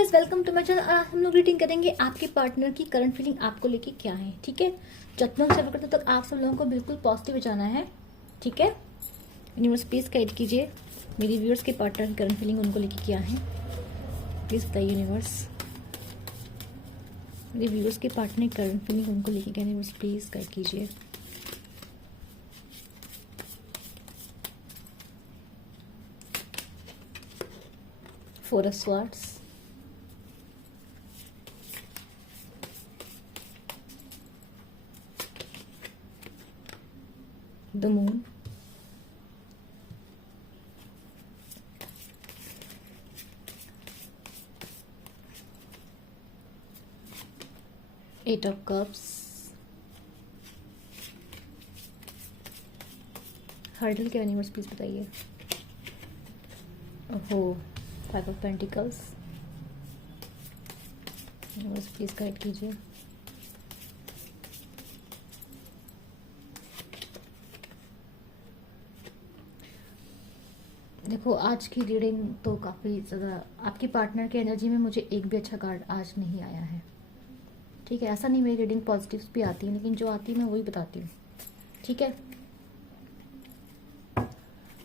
Guys, welcome to my channel. आज हम लोग रीडिंग करेंगे आपके पार्टनर की करंट फीलिंग आपको लेके क्या है। ठीक है, जब तक सफर करते तक आप सब लोगों को बिल्कुल पॉजिटिव जाना है। ठीक है, यूनिवर्स प्लीज गाइड कीजिए मेरी व्यूअर्स के पार्टनर की करंट फीलिंग उनको लेके क्या है। प्लीज बताइए यूनिवर्स, मेरे व्यूअर्स के पार्टनर की करंट फीलिंग उनको लेके क्या है। यूनिवर्स प्लीज गाइड कीजिए। Four of swords, the moon, eight of cups, hurdle के यूनिवर्स प्लीज बताइए। ओहो, five of pentacles, universe please guide कीजिए। देखो, आज की रीडिंग तो काफ़ी ज़्यादा आपकी पार्टनर के एनर्जी में मुझे एक भी अच्छा कार्ड आज नहीं आया है। ठीक है, ऐसा नहीं मेरी रीडिंग पॉजिटिव्स भी आती है, लेकिन जो आती है मैं वही बताती हूँ। ठीक है,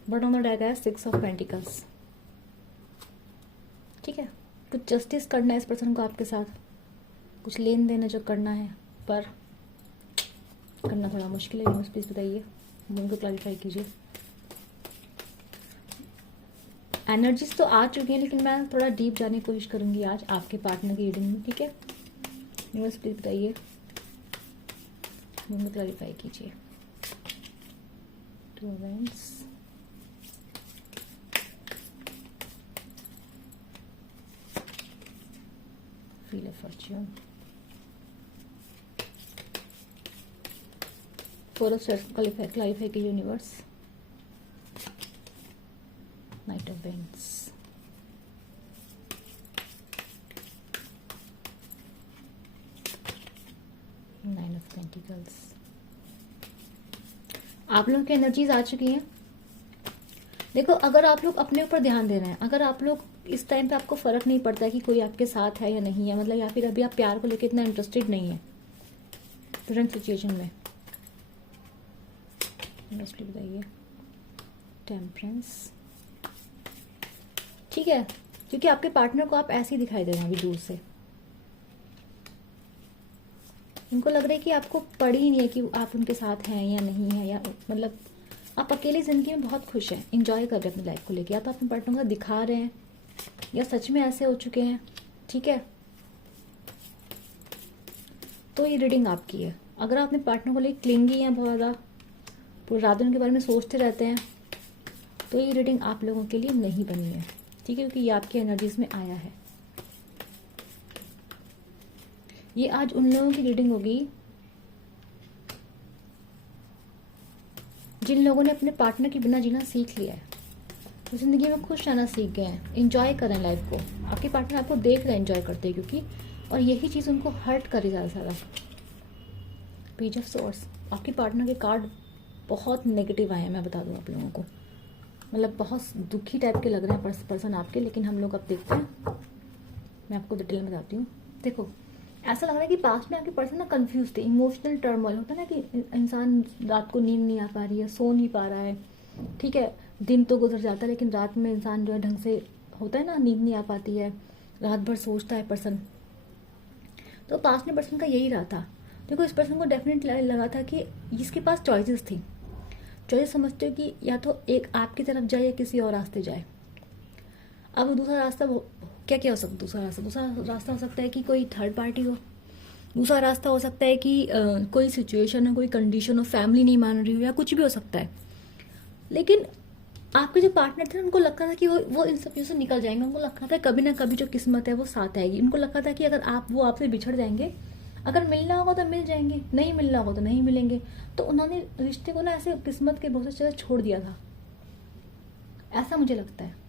बट ऑन द डेक है सिक्स ऑफ पेंटिकल्स। ठीक है, कुछ जस्टिस करना है इस पर्सन को आपके साथ, कुछ लेन देन है जो करना है, पर करना थोड़ा मुश्किल है। यूनिवर्स प्लीज बताइए, उनको क्लैरिफाई कीजिए। एनर्जीज तो आ चुकी है, लेकिन मैं थोड़ा डीप जाने की कोशिश करूंगी आज आपके पार्टनर की रीडिंग में। ठीक है, यूनिवर्स प्लीज बताइए, मुझे क्लैरिफाई कीजिए। Two events, wheel of fortune, four of stars, clarify कीजिए universe. Knight of wands, nine of pentacles. आप लोगों की एनर्जीज आ चुकी हैं। देखो, अगर आप लोग अपने ऊपर ध्यान दे रहे हैं, अगर आप लोग इस टाइम पे आपको फर्क नहीं पड़ता है कि कोई आपके साथ है या नहीं है, मतलब या फिर अभी आप प्यार को लेकर इतना इंटरेस्टेड नहीं है प्रेजेंट सिचुएशन में, बताइए। टेम्परेंस, ठीक है, क्योंकि आपके पार्टनर को आप ऐसे ही दिखाई दे रहे हैं अभी दूर से। उनको लग रहा है कि आपको पड़ी ही नहीं है कि आप उनके साथ हैं या नहीं है, या मतलब आप अकेली जिंदगी में बहुत खुश हैं, इंजॉय कर रहे हैं अपनी लाइफ को लेके, या तो अपने पार्टनर को दिखा रहे हैं या सच में ऐसे हो चुके हैं। ठीक है, तो ये रीडिंग आपकी है। अगर आप अपने पार्टनर को लेकर क्लिंगी हैं, बहुत ज़्यादा पूरे रात उनके बारे में सोचते रहते हैं, तो ये रीडिंग आप लोगों के लिए नहीं बनी है। ठीक है, क्योंकि ये आपकी एनर्जीज में आया है। ये आज उन लोगों की रीडिंग होगी जिन लोगों ने अपने पार्टनर के बिना जीना सीख लिया है, तो जिंदगी में खुश रहना सीख गए हैं, एंजॉय करें लाइफ को। आपके पार्टनर आपको देख रहे हैं एंजॉय करते हैं, क्योंकि और यही चीज़ उनको हर्ट करे ज़्यादा से ज़्यादा। पेज ऑफ सोर्स, आपके पार्टनर के कार्ड बहुत नेगेटिव आए हैं, मैं बता दूँ आप लोगों को, मतलब बहुत दुखी टाइप के लग रहे हैं पर्सन आपके। लेकिन हम लोग अब देखते हैं, मैं आपको डिटेल में बताती हूँ। देखो, ऐसा लग रहा है कि पास्ट में आपके पर्सन ना कंफ्यूज थे, इमोशनल टर्मोइल होता है ना कि इंसान रात को नींद नहीं आ पा रही है, सो नहीं पा रहा है। ठीक है, दिन तो गुजर जाता है, लेकिन रात में इंसान जो है ढंग से होता है ना, नींद नहीं आ पाती है, रात भर सोचता है पर्सन। तो पास्ट में पर्सन का यही रहा था। देखो, इस पर्सन को डेफिनेटली लगा था कि इसके पास चॉइसेस थी। चॉइस समझते हो कि या तो एक आपकी तरफ जाए या किसी और रास्ते जाए। अब दूसरा रास्ता क्या क्या हो सकता है? दूसरा रास्ता हो सकता है कि कोई थर्ड पार्टी हो। दूसरा रास्ता हो सकता है कि कोई सिचुएशन हो, कोई कंडीशन हो, फैमिली नहीं मान रही हो, या कुछ भी हो सकता है। लेकिन आपके जो पार्टनर थे उनको लगता था कि वो इन सब चीज़ों से निकल जाएंगे। उनको लगता था कभी ना कभी जो किस्मत है वो साथ आएगी। उनको लगता था कि अगर वो आपसे बिछड़ जाएंगे, अगर मिलना होगा तो मिल जाएंगे, नहीं मिलना होगा तो नहीं मिलेंगे। तो उन्होंने रिश्ते को ना ऐसे किस्मत के बहुत से छोड़ दिया था, ऐसा मुझे लगता है।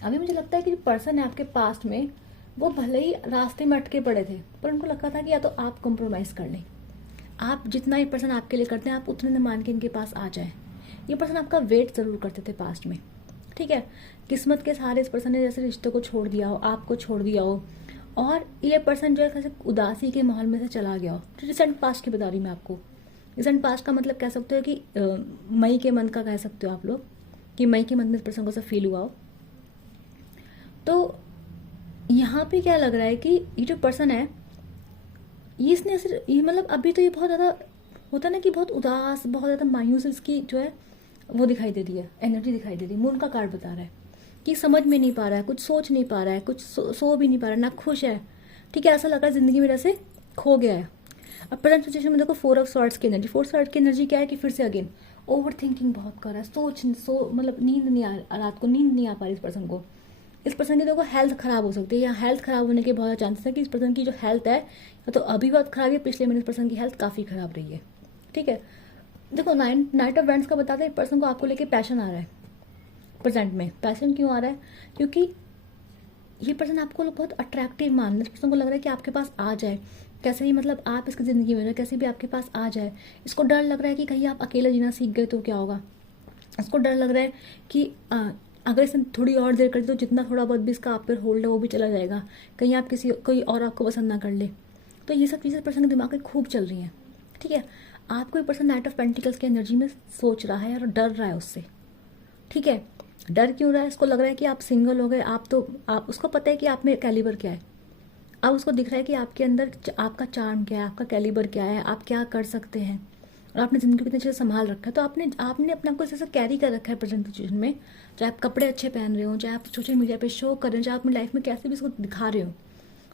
अभी मुझे लगता है कि जो पर्सन है आपके पास्ट में, वो भले ही रास्ते में अटके पड़े थे, पर उनको लगता था कि या तो आप कॉम्प्रोमाइज़ कर लें, आप जितना ये पर्सन आपके लिए करते हैं आप उतने मान के इनके पास आ जाए। ये पर्सन आपका वेट ज़रूर करते थे पास्ट में। ठीक है, किस्मत के सहारे इस पर्सन ने जैसे रिश्ते को छोड़ दिया हो, आपको छोड़ दिया हो, और ये पर्सन जो है कैसे उदासी के माहौल में से चला गया हो। रिसेंट पास्ट की बता रही मैं आपको। रिसेंट पास्ट का मतलब कह सकते हो कि मई के मंथ का कह सकते हो आप लोग, कि मई के मंथ में इस पर्सन को सब फील हुआ हो। तो यहाँ पे क्या लग रहा है कि ये जो पर्सन है, इसने ये मतलब अभी तो ये बहुत ज़्यादा होता है ना कि बहुत उदास, बहुत ज़्यादा मायूस इसकी जो है वो दिखाई दे रही है, एनर्जी दिखाई दे रही है। मून का कार्ड बता रहा है कि समझ में नहीं पा रहा है, कुछ सोच नहीं पा रहा है, कुछ सो भी नहीं पा रहा है, ना खुश है। ठीक है, ऐसा लग रहा है जिंदगी में जैसे खो गया है। अब प्रेजेंट सिचुएशन में देखो 4 ऑफ स्वॉर्ड्स की एनर्जी। 4 स्वॉर्ड्स की एनर्जी क्या है कि फिर से अगेन ओवर थिंकिंग बहुत कर रहा है, मतलब नींद नहीं आ, रात को नींद नहीं आ पा रही इस पर्सन को। इस पर्सन की देखो हेल्थ खराब हो सकती है, या हेल्थ खराब होने के बहुत चांसेस है कि इस पर्सन की जो हेल्थ है या तो अभी बहुत खराब है, पिछले महीने इस पर्सन की हेल्थ काफ़ी खराब रही है। ठीक है, देखो नाइट ऑफ वेंट्स का बताते हैं पर्सन को आपको लेके पैशन आ रहा है। प्रेजेंट में पैशन क्यों आ रहा है? क्योंकि ये पर्सन आपको बहुत अट्रैक्टिव मान रहा है। इस पर्सन को लग रहा है कि आपके पास आ जाए, कैसे भी मतलब आप इसकी ज़िंदगी में कैसे भी आपके पास आ जाए। इसको डर लग रहा है कि कहीं आप अकेला जीना सीख गए तो क्या होगा। इसको डर लग रहा है कि अगर इसने थोड़ी और देर कर दी तो जितना थोड़ा बहुत भी इसका आप पर होल्ड है वो भी चला जाएगा, कहीं आप कोई और आपको पसंद ना कर ले। तो ये सब चीज़ें पर्सन के दिमाग में खूब चल रही हैं। ठीक है, आपको एक पर्सन नाइट ऑफ पेंटिकल्स की एनर्जी में सोच रहा है और डर रहा है उससे। ठीक है, डर क्यों रहा है? इसको लग रहा है कि आप सिंगल हो गए, आप उसको पता है कि आप में कैलिबर क्या है। अब उसको दिख रहा है कि आपके अंदर आपका चार्म क्या है, आपका कैलिबर क्या है, आप क्या कर सकते हैं, और आपने ज़िंदगी को इतने अच्छे से संभाल रखा है। तो आपने अपने आप को जैसे कैरी कर रखा है प्रेजेंट सिचुएशन में, चाहे आप कपड़े अच्छे पहन रहे हो, चाहे आप सोशल मीडिया पे शो कर रहे हो, चाहे आप अपनी लाइफ में कैसे भी इसको दिखा रहे हो।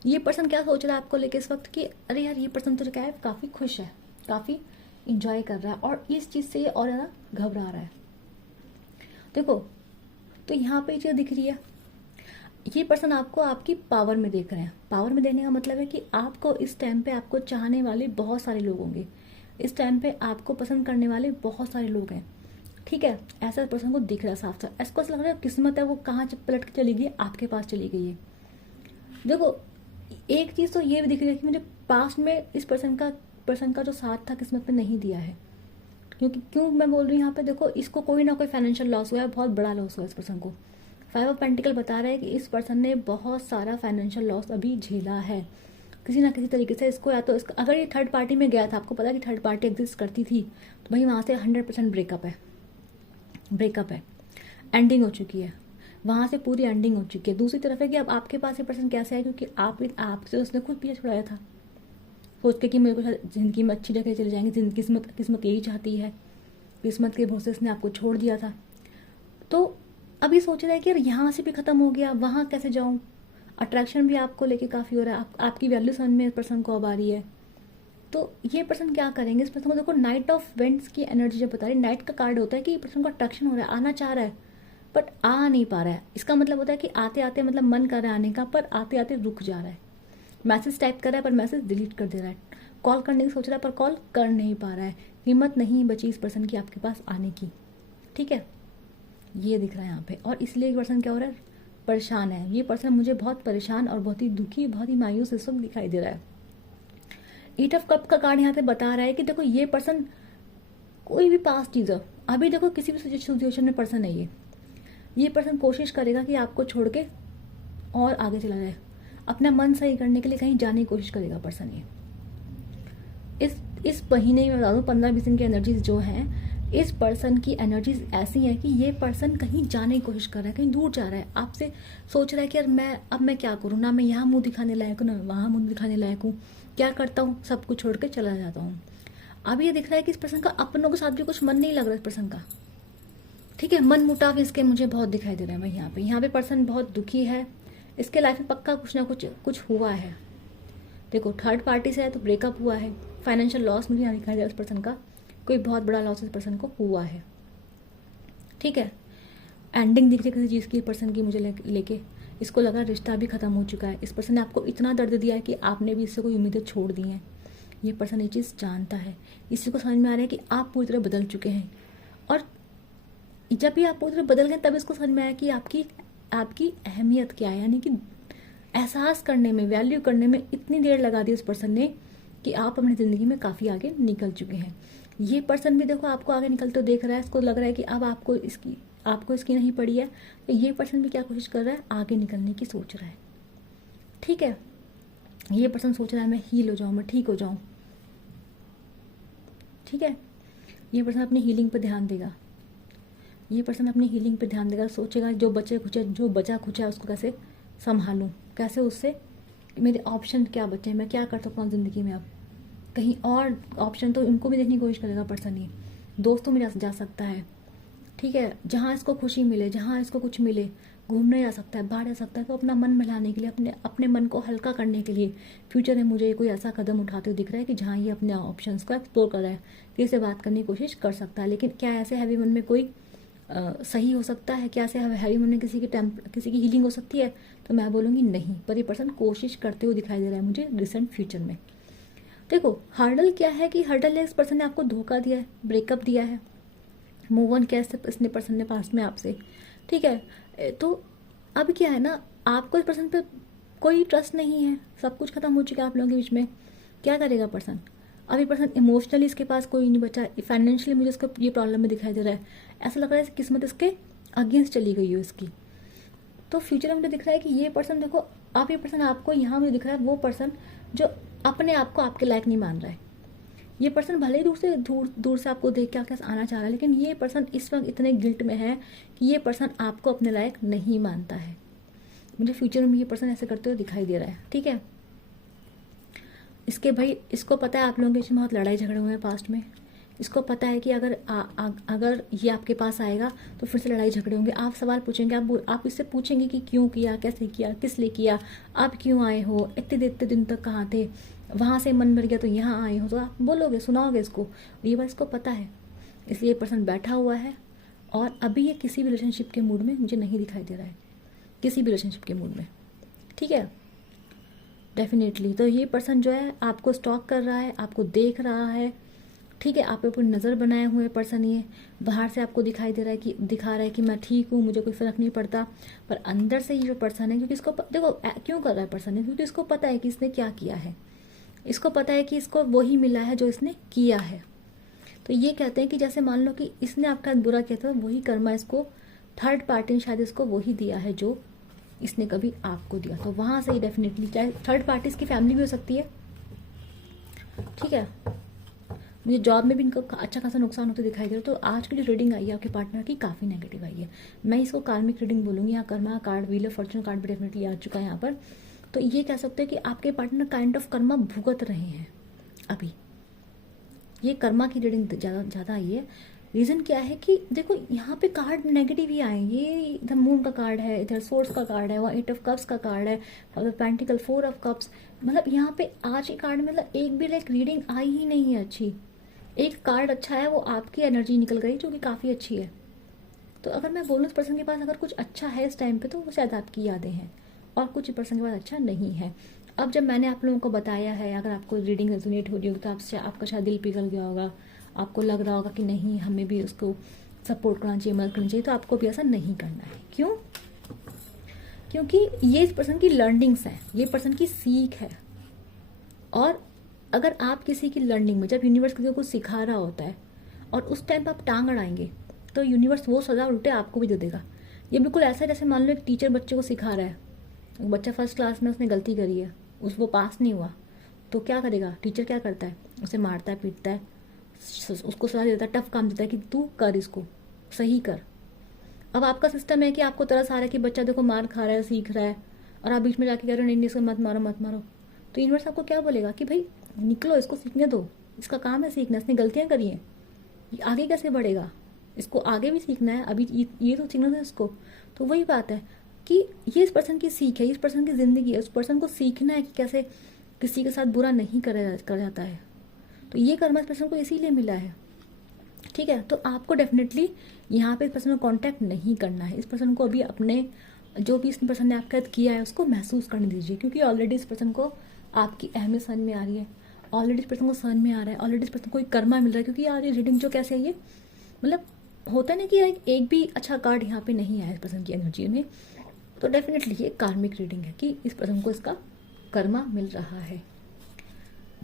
ये पर्सन क्या सोच रहा है आपको लेके इस वक्त कि अरे यार ये पर्सन तो क्या है काफ़ी खुश है, काफ़ी इंजॉय कर रहा है, और इस चीज़ से ये और ज़्यादा घबरा रहा है। देखो, तो यहाँ पे चीज़ दिख रही है, ये पर्सन आपको आपकी पावर में देख रहे हैं। पावर में देखने का मतलब है कि आपको इस टाइम पे आपको चाहने वाले बहुत सारे लोग होंगे, इस टाइम पे आपको पसंद करने वाले बहुत सारे लोग हैं। ठीक है, ऐसा पर्सन को दिख रहा है साफ साफ। इसको लग रहा है किस्मत है वो कहाँ पलट के चली गई, आपके पास चली गई है। देखो, एक चीज़ तो ये भी दिख रही है कि मुझे पास्ट में इस पर्सन का जो साथ था किस्मत में नहीं दिया है। क्यों मैं बोल रही हूँ यहाँ पे, देखो इसको कोई ना कोई फाइनेंशियल लॉस हुआ है, बहुत बड़ा लॉस हुआ है इस पर्सन को। 5 ऑफ पेंटिकल बता रहा है कि इस पर्सन ने बहुत सारा फाइनेंशियल लॉस अभी झेला है किसी ना किसी तरीके से। इसको या तो अगर ये थर्ड पार्टी में गया था, आपको पता है कि थर्ड पार्टी एग्जिस्ट करती थी, तो भाई वहाँ से 100% ब्रेकअप है, एंडिंग हो चुकी है, वहाँ से पूरी एंडिंग हो चुकी है। दूसरी तरफ है कि अब आपके पास ये पर्सन कैसे है, क्योंकि आपसे उसने खुद पीछे छुड़ाया था, सोच के कि मेरे को ज़िंदगी में अच्छी जगह चले जाएंगे, किस्मत यही चाहती है, किस्मत के भरोसे उसने आपको छोड़ दिया था। तो अभी सोच रहा है कि यार यहाँ से भी ख़त्म हो गया, वहाँ कैसे जाऊँ। अट्रैक्शन भी आपको लेके काफ़ी हो रहा है, आपकी वैल्यू समझ में पर्सन को अब आ रही है। तो ये पर्सन क्या करेंगे, इस पर्सन को देखो नाइट ऑफ वेंट्स की एनर्जी जब बता रही, नाइट का कार्ड होता है कि पर्सन को अट्रैक्शन हो रहा है, आना चाह रहा है बट आ नहीं पा रहा है। इसका मतलब होता है कि आते आते मतलब मन कर रहा है आने का, पर आते आते रुक जा रहा है। मैसेज टाइप कर रहा है पर मैसेज डिलीट कर दे रहा है। कॉल करने की सोच रहा है पर कॉल कर नहीं पा रहा है। हिम्मत नहीं बची इस पर्सन की आपके पास आने की। ठीक है, ये दिख रहा है यहाँ पे। और इसलिए एक पर्सन क्या हो रहा है, परेशान है। ये पर्सन मुझे बहुत परेशान और बहुत ही दुखी, बहुत ही मायूस इस वक्त दिखाई दे रहा है। 8 ऑफ कप का कार्ड यहाँ पे बता रहा है कि देखो ये पर्सन कोई भी पास्ट चीज़ हो, अभी देखो किसी भी सिचुएशन में पर्सन है ये पर्सन कोशिश करेगा कि आपको छोड़ के और आगे चला जाए, अपना मन सही करने के लिए कहीं जाने की कोशिश करेगा पर्सन ये। इस महीने में बता दूँ 15-20 दिन की एनर्जीज जो हैं, इस पर्सन की एनर्जीज ऐसी हैं कि ये पर्सन कहीं जाने की कोशिश कर रहा है, कहीं दूर जा रहा है आपसे, सोच रहा है कि यार मैं क्या करूँ, ना मैं यहाँ मुंह दिखाने लायक हूँ, ना वहाँ मुंह दिखाने लायक हूँ, क्या करता हूँ, सब कुछ छोड़ के चला जाता हूँ। अब ये दिख रहा है कि इस पर्सन का अपनों के साथ भी कुछ मन नहीं लग रहा इस पर्सन का। ठीक है, मन मुटाव इसके मुझे बहुत दिखाई दे रहा है। मैं यहाँ पे पर्सन बहुत दुखी है, इसके लाइफ में पक्का कुछ ना कुछ हुआ है। देखो थर्ड पार्टी से है तो ब्रेकअप हुआ है, फाइनेंशियल लॉस मुझे यहाँ दिखाई दे रहा है इस पर्सन का, कोई बहुत बड़ा लॉस इस पर्सन को हुआ है। ठीक है, एंडिंग दिख रही है किसी चीज़ की पर्सन की मुझे लेके, इसको लगा रिश्ता भी खत्म हो चुका है। इस पर्सन ने आपको इतना दर्द दिया है कि आपने भी इससे कोई उम्मीदें छोड़ दी हैं। ये पर्सन ये चीज़ जानता है, इसी को समझ में आ रहा है कि आप पूरी तरह बदल चुके हैं, और जब भी आप पूरी तरह बदल गए तब इसको समझ में आया कि आपकी अहमियत क्या है, यानी कि एहसास करने में, वैल्यू करने में इतनी देर लगा दी उस पर्सन ने कि आप अपनी ज़िंदगी में काफ़ी आगे निकल चुके हैं। ये पर्सन भी देखो आपको आगे निकलते देख रहा है, इसको लग रहा है कि अब आपको आपको इसकी नहीं पड़ी है, तो ये पर्सन भी क्या कोशिश कर रहा है, आगे निकलने की सोच रहा है। ठीक है, ये पर्सन सोच रहा है मैं हील हो जाऊँ, मैं ठीक हो जाऊँ। ठीक है, ये पर्सन अपनी हीलिंग पर ध्यान देगा, ये पर्सन अपनी हीलिंग पे ध्यान देगा, सोचेगा जो बचा खुचा है उसको कैसे संभालूं, कैसे उससे मेरे ऑप्शन क्या बचे हैं, मैं क्या कर सकता हूँ ज़िंदगी में। अब कहीं और ऑप्शन तो उनको भी देखने की कोशिश करेगा पर्सन ही, दोस्तों में जा सकता है। ठीक है, जहाँ इसको खुशी मिले, जहाँ इसको कुछ मिले, घूमने जा सकता है, बाहर जा सकता है, तो अपना मन बहलाने के लिए, अपने मन को हल्का करने के लिए फ्यूचर में मुझे कोई ऐसा कदम उठाते हुए दिख रहा है कि जहाँ ये अपने ऑप्शंस को एक्सप्लोर कर रहा है, किसी से बात करने की कोशिश कर सकता है। लेकिन क्या ऐसे हैवी मन में कोई सही हो सकता है, क्या ऐसे हैवी मन में किसी की हीलिंग हो सकती है? तो मैं बोलूँगी नहीं, पर ये पर्सन कोशिश करते हुए दिखाई दे रहा है मुझे रिसेंट फ्यूचर में। देखो हर्डल क्या है कि हर्डल है, इस पर्सन ने आपको धोखा दिया है, ब्रेकअप दिया है, मूव ऑन किया इसने पर्सन ने पास्ट में आपसे। ठीक है, तो अब क्या है ना, आपको इस पर्सन पे कोई ट्रस्ट नहीं है, सब कुछ खत्म हो चुका है आप लोगों के बीच में। क्या करेगा पर्सन? अभी पर्सन इमोशनली इसके पास कोई नहीं बचा, फाइनेंशियली मुझे इसको ये प्रॉब्लम में दिखाई दे रहा है, ऐसा लग रहा है किस्मत इसके अगेंस्ट चली गई हो इसकी। तो फ्यूचर में मुझे दिख रहा है कि ये पर्सन, देखो आप, ये पर्सन आपको यहाँ मुझे दिख रहा है वो पर्सन जो अपने आप को आपके लायक नहीं मान रहा है। ये पर्सन भले ही दूर से आपको देख के आपके आना चाह रहा है, लेकिन ये पर्सन इस वक्त इतने गिल्ट में है कि ये पर्सन आपको अपने लायक नहीं मानता है। मुझे फ्यूचर में ये पर्सन ऐसे करते हुए दिखाई दे रहा है। ठीक है, इसको पता है आप लोगों के बीच में बहुत लड़ाई झगड़े हुए हैं पास्ट में। इसको पता है कि अगर ये आपके पास आएगा तो फिर से लड़ाई झगड़े होंगे। आप सवाल पूछेंगे, आप इससे पूछेंगे कि क्यों किया, कैसे किया, किस लिए किया, आप क्यों आए हो, इतने दिन तक कहाँ थे, वहाँ से मन भर गया तो यहाँ आए हो, तो आप बोलोगे, सुनाओगे इसको। ये बात इसको पता है, इसलिए ये पर्सन बैठा हुआ है और अभी ये किसी भी रिलेशनशिप के मूड में मुझे नहीं दिखाई दे रहा है, किसी भी रिलेशनशिप के मूड में। ठीक है, डेफिनेटली तो ये पर्सन जो है आपको स्टॉक कर रहा है, आपको देख रहा है। ठीक है, आप पे पूरी नज़र बनाए हुए पर्सन ये बाहर से आपको दिखा रहा है कि मैं ठीक हूँ, मुझे कोई फ़र्क नहीं पड़ता, पर अंदर से ये जो पर्सन है, क्योंकि इसको देखो क्यों कर रहा है पर्सन है, क्योंकि इसको पता है कि इसने क्या किया है, इसको पता है कि इसको वही मिला है जो इसने किया है। तो ये कहते हैं कि जैसे मान लो कि इसने आपका बुरा किया था, वही कर्मा इसको थर्ड पार्टी ने शायद इसको वही दिया है जो इसने कभी आपको दिया। तो वहां से ही डेफिनेटली, चाहे थर्ड पार्टी इसकी फैमिली भी हो सकती है। ठीक है, मुझे जॉब में भी इनको अच्छा खासा नुकसान होते दिखाई दे रहा है। तो आज की जो रीडिंग आई है आपके पार्टनर की, काफ़ी नेगेटिव आई है। मैं इसको कार्मिक रीडिंग बोलूँगी, यहाँ Karma card, wheel of Fortune card भी डेफिनेटली आ चुका है यहाँ पर। तो ये कह सकते हैं कि आपके पार्टनर काइंड ऑफ कर्मा भुगत रहे हैं अभी। ये कर्मा की रीडिंग ज़्यादा आई है। रीज़न क्या है कि देखो यहाँ पे कार्ड नेगेटिव ही आए, ये इधर मून का कार्ड है, इधर सोर्स का कार्ड है, वहाँ 8 ऑफ कप्स का कार्ड है, और पेंटिकल 4 ऑफ कप्स। मतलब यहाँ पे आज के कार्ड में मतलब एक भी लाइक रीडिंग आई ही नहीं है अच्छी। एक कार्ड अच्छा है, वो आपकी एनर्जी निकल गई जो कि काफ़ी अच्छी है। तो अगर मैं बोलूँ इस पर्सन के पास अगर कुछ अच्छा है इस टाइम पे, तो वो शायद आपकी यादें हैं, और कुछ पर्सन के पास अच्छा नहीं है। अब जब मैंने आप लोगों को बताया है, अगर आपको रीडिंग रेजोनेट हो रही होगी तो आपका शायद दिल पिघल गया होगा, आपको लग रहा होगा कि नहीं हमें भी उसको सपोर्ट करना चाहिए, मदद करनी चाहिए। तो आपको भी ऐसा नहीं करना है। क्यों? क्योंकि ये इस पर्सन की लर्निंग्स है, ये पर्सन की सीख है। और अगर आप किसी की लर्निंग में, जब यूनिवर्स किसी को कुछ सिखा रहा होता है और उस टाइम पर आप टांग अड़ाएंगे, तो यूनिवर्स वो सजा उल्टे आपको भी दे देगा। ये बिल्कुल ऐसा है जैसे मान लो एक टीचर बच्चे को सिखा रहा है, बच्चा फर्स्ट क्लास में उसने गलती करी है, वो पास नहीं हुआ, तो क्या करेगा टीचर? क्या करता है? उसे मारता है, पीटता है, उसको सलाह देता है, टफ काम देता है कि तू कर, इसको सही कर। अब आपका सिस्टम है कि आपको तरस आ रहा है कि बच्चा देखो मार खा रहा है, सीख रहा है, और आप बीच में जाके कह रहे हो नहीं इसको मत मारो मत मारो। तो यूनिवर्स आपको क्या बोलेगा कि भाई निकलो, इसको सीखने दो, इसका काम है सीखना, इसने गलतियां करी हैं, ये आगे कैसे बढ़ेगा, इसको आगे भी सीखना है, अभी ये तो सीखना था इसको। तो वही बात है कि ये इस पर्सन की सीख है, इस पर्सन की जिंदगी है, उस पर्सन को सीखना है कि कैसे किसी के साथ बुरा नहीं कर जाता है। तो ये कर्मा इस पर्सन को इसीलिए मिला है। ठीक है, तो आपको डेफिनेटली यहाँ पे इस पर्सन को कांटेक्ट नहीं करना है। इस पर्सन को अभी अपने जो भी इस पर्सन ने आपके साथ किया है उसको महसूस करने दीजिए, क्योंकि ऑलरेडी इस पर्सन को आपकी अहमियत समझ में आ रही है, ऑलरेडी इस पर्सन को समझ में आ रहा है, ऑलरेडी इस पर्सन को एक कर्मा मिल रहा है। क्योंकि यार ये रीडिंग जो कैसे है, ये मतलब होता है ना कि एक भी अच्छा कार्ड यहाँ पे नहीं आया इस पर्सन की एनर्जी में। तो डेफिनेटली ये कार्मिक रीडिंग है कि इस पर्सन को इसका कर्मा मिल रहा है।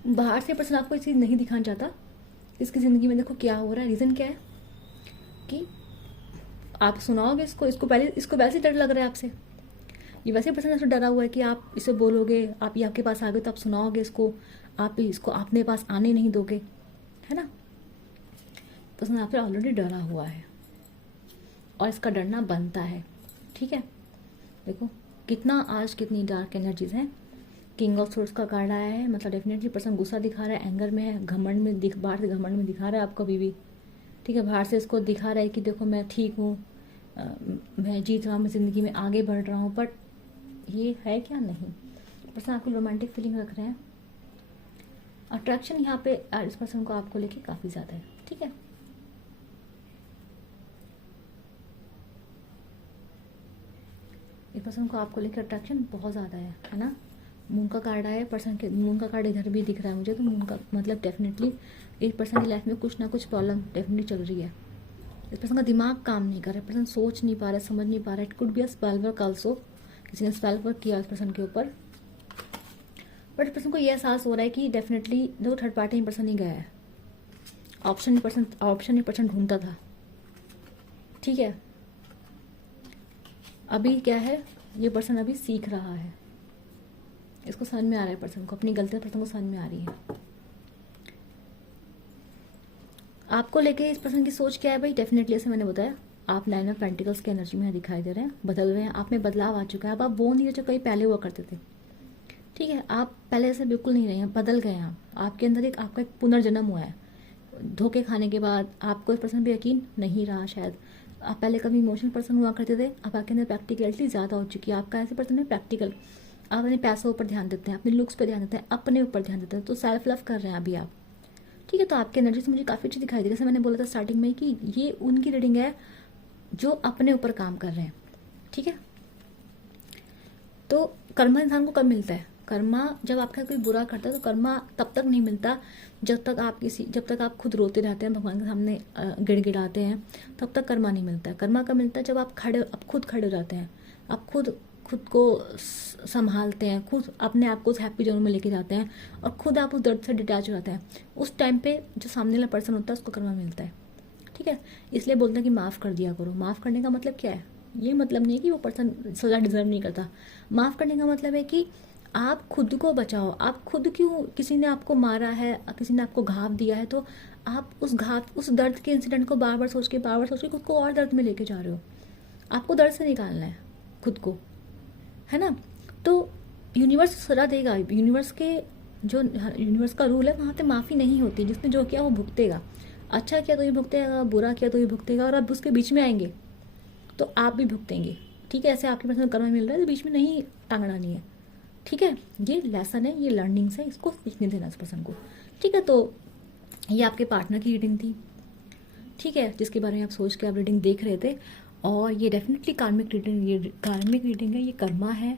बाहर से पर्सन आपको ये चीज़ नहीं दिखाना चाहता, इसकी ज़िंदगी में देखो क्या हो रहा है। रीज़न क्या है कि आप सुनाओगे इसको वैसे डर लग रहा है आपसे, ये वैसे पर्सन आपसे डरा हुआ है कि आप इसे बोलोगे, आप ये आपके पास आ गए तो आप सुनाओगे इसको, आप इसको अपने पास आने नहीं दोगे, है ना। पर्सन आपसे ऑलरेडी डरा हुआ है और इसका डरना बनता है, ठीक है। देखो कितनी डार्क एनर्जीज हैं। किंग ऑफ सोर्स का कार्ड आया है, मतलब डेफिनेटली पर्सन गुस्सा दिखा रहा है, एंगर में है, घमंड में बाहर से घमंड में दिखा रहा है आपको अभी भी, ठीक है। बाहर से इसको दिखा रहा है कि देखो मैं ठीक हूँ, मैं जीत रहा हूँ, मैं ज़िंदगी में आगे बढ़ रहा हूँ, बट ये है क्या, नहीं। पर्सन आपको रोमांटिक फीलिंग रख रहे हैं, अट्रैक्शन यहाँ पे इस पर्सन को आपको लेके काफ़ी ज़्यादा है, ठीक है। इस पर्सन को आपको लेकर अट्रैक्शन बहुत ज़्यादा है ना। मून का कार्ड आया है, पर्सन के मून का कार्ड इधर भी दिख रहा है मुझे, तो मून का मतलब डेफिनेटली इस पर्सन की लाइफ में कुछ ना कुछ प्रॉब्लम डेफिनेटली चल रही है। इस पर्सन का दिमाग काम नहीं कर रहा है, पर्सन सोच नहीं पा रहा है, समझ नहीं पा रहा है। It could be a spell work also, किसी ने स्पेल वर्क किया इस पर्सन के ऊपर, बट इस पर्सन को यह एहसास हो रहा है कि डेफिनेटली जो थर्ड पार्टी पर्सन ही गया है, ऑप्शन ही पर्सन ढूंढता था, ठीक है। अभी क्या है, ये पर्सन अभी सीख रहा है, इसको समझ में आ रहा है, पर्सन को अपनी गलतियां पर्सन को समझ में आ रही है। आपको लेके इस पर्सन की सोच क्या है भाई, डेफिनेटली ऐसे मैंने बताया, आप 9 ऑफ पेंटिकल्स की एनर्जी में दिखाई दे रहे हैं, बदल रहे हैं, आप में बदलाव आ चुका है। अब आप वो नहीं है जो कहीं पहले हुआ करते थे, ठीक है। आप पहले ऐसे बिल्कुल नहीं रहे हैं, बदल गए हैं। आपके अंदर आपका एक पुनर्जन्म हुआ है। धोखे खाने के बाद आपको इस पर्सन पे यकीन नहीं रहा शायद, आप पहले कभी इमोशनल पर्सन हुआ करते थे, अब आपके अंदर प्रैक्टिकलिटी ज़्यादा हो चुकी है। आपका ऐसे पर्सन है प्रैक्टिकल, आप अपने पैसों पर ध्यान देते हैं, अपने लुक्स पर ध्यान देते हैं, अपने ऊपर ध्यान देते हैं, तो सेल्फ लव कर रहे हैं अभी आप, ठीक है। तो आपकी एनर्जी से मुझे काफ़ी अच्छी दिखाई दे रही है। जैसे मैंने बोला था स्टार्टिंग में कि ये उनकी रीडिंग है जो अपने ऊपर काम कर रहे हैं, ठीक है। तो कर्मा इंसान को कब मिलता है, कर्मा जब आपका कोई बुरा करता है तो कर्मा तब तक नहीं मिलता जब तक आप खुद रोते रहते हैं, भगवान के सामने गिड़गिड़ाते हैं, तब तक कर्मा नहीं मिलता है। कर्मा कब मिलता है, जब आप खुद खड़े रहते हैं, आप खुद को संभालते हैं, खुद अपने आप को उस हैप्पी जोन में लेके जाते हैं और खुद आप उस दर्द से डिटैच हो जाते हैं। उस टाइम पे जो सामने वाला पर्सन होता है उसको कर्मा मिलता है, ठीक है। इसलिए बोलते हैं कि माफ़ कर दिया करो। माफ़ करने का मतलब क्या है, ये मतलब नहीं है कि वो पर्सन सजा डिजर्व नहीं करता। माफ़ करने का मतलब है कि आप खुद को बचाओ। आप खुद क्यों, किसी ने आपको मारा है, किसी ने आपको घाव दिया है, तो आप उस दर्द के इंसिडेंट को बार बार सोच के खुद को और दर्द में लेके जा रहे हो। आपको दर्द से निकालना है खुद को, है ना। तो यूनिवर्स सजा देगा। यूनिवर्स का रूल है, वहाँ पे माफ़ी नहीं होती। जिसने जो किया वो भुगतेगा। अच्छा किया तो ये भुगतेगा, बुरा किया तो ये भुगतेगा, और अब उसके बीच में आएंगे तो आप भी भुगतेंगे, ठीक है। ऐसे आपके पर्सन कर्म मिल रहा है तो बीच में नहीं टांगना नहीं है, ठीक है। ये लेसन है, ये लर्निंग्स है, इसको सीखने देना इस पर्सन को, ठीक है। तो ये आपके पार्टनर की रीडिंग थी, ठीक है, जिसके बारे में आप सोच के आप रीडिंग देख रहे थे। और ये डेफिनेटली कार्मिक रीडिंग है, ये कर्मा है।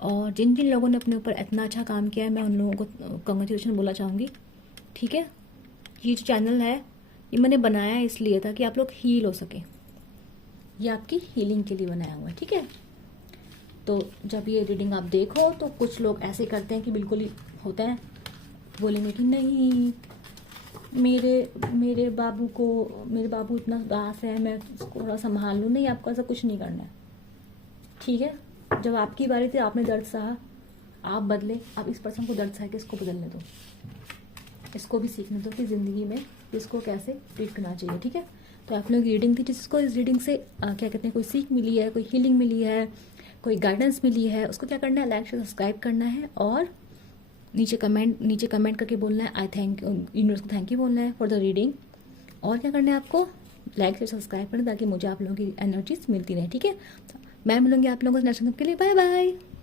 और जिन जिन लोगों ने अपने ऊपर इतना अच्छा काम किया है, मैं उन लोगों को कंग्रेचुलेशन बोलना चाहूँगी, ठीक है। ये जो चैनल है ये मैंने बनाया इसलिए ताकि आप लोग हील हो सके, ये आपकी हीलिंग के लिए बनाया हुआ है, ठीक है। तो जब ये रीडिंग आप देखो तो कुछ लोग ऐसे करते हैं कि बिल्कुल ही होता है, बोलेंगे कि नहीं मेरे बाबू इतना उदास है, मैं उसको थोड़ा संभाल लूँ। नहीं, आपको ऐसा कुछ नहीं करना है, ठीक है। जब आपकी बारी थी, आपने दर्द सहा, आप बदले, आप इस पर्सन को दर्द सहा के इसको बदलने दो, इसको भी सीखने दो कि ज़िंदगी में इसको कैसे ट्रीट करना चाहिए, ठीक है। तो आप लोग रीडिंग थी, जिसको इस रीडिंग से क्या कहते हैं, कोई सीख मिली है, कोई हीलिंग मिली है, कोई गाइडेंस मिली है, उसको क्या करना है, लाइक शेयर सब्सक्राइब करना है और नीचे कमेंट करके बोलना है आई थैंक यूनिवर्स को थैंक यू बोलना है फॉर द रीडिंग। और क्या करना है आपको, लाइक शेयर सब्सक्राइब करना ताकि मुझे आप लोगों की एनर्जीज मिलती रहे, ठीक है। मैं मिलूंगी आप लोगों को नेक्स्ट के लिए। Bye bye.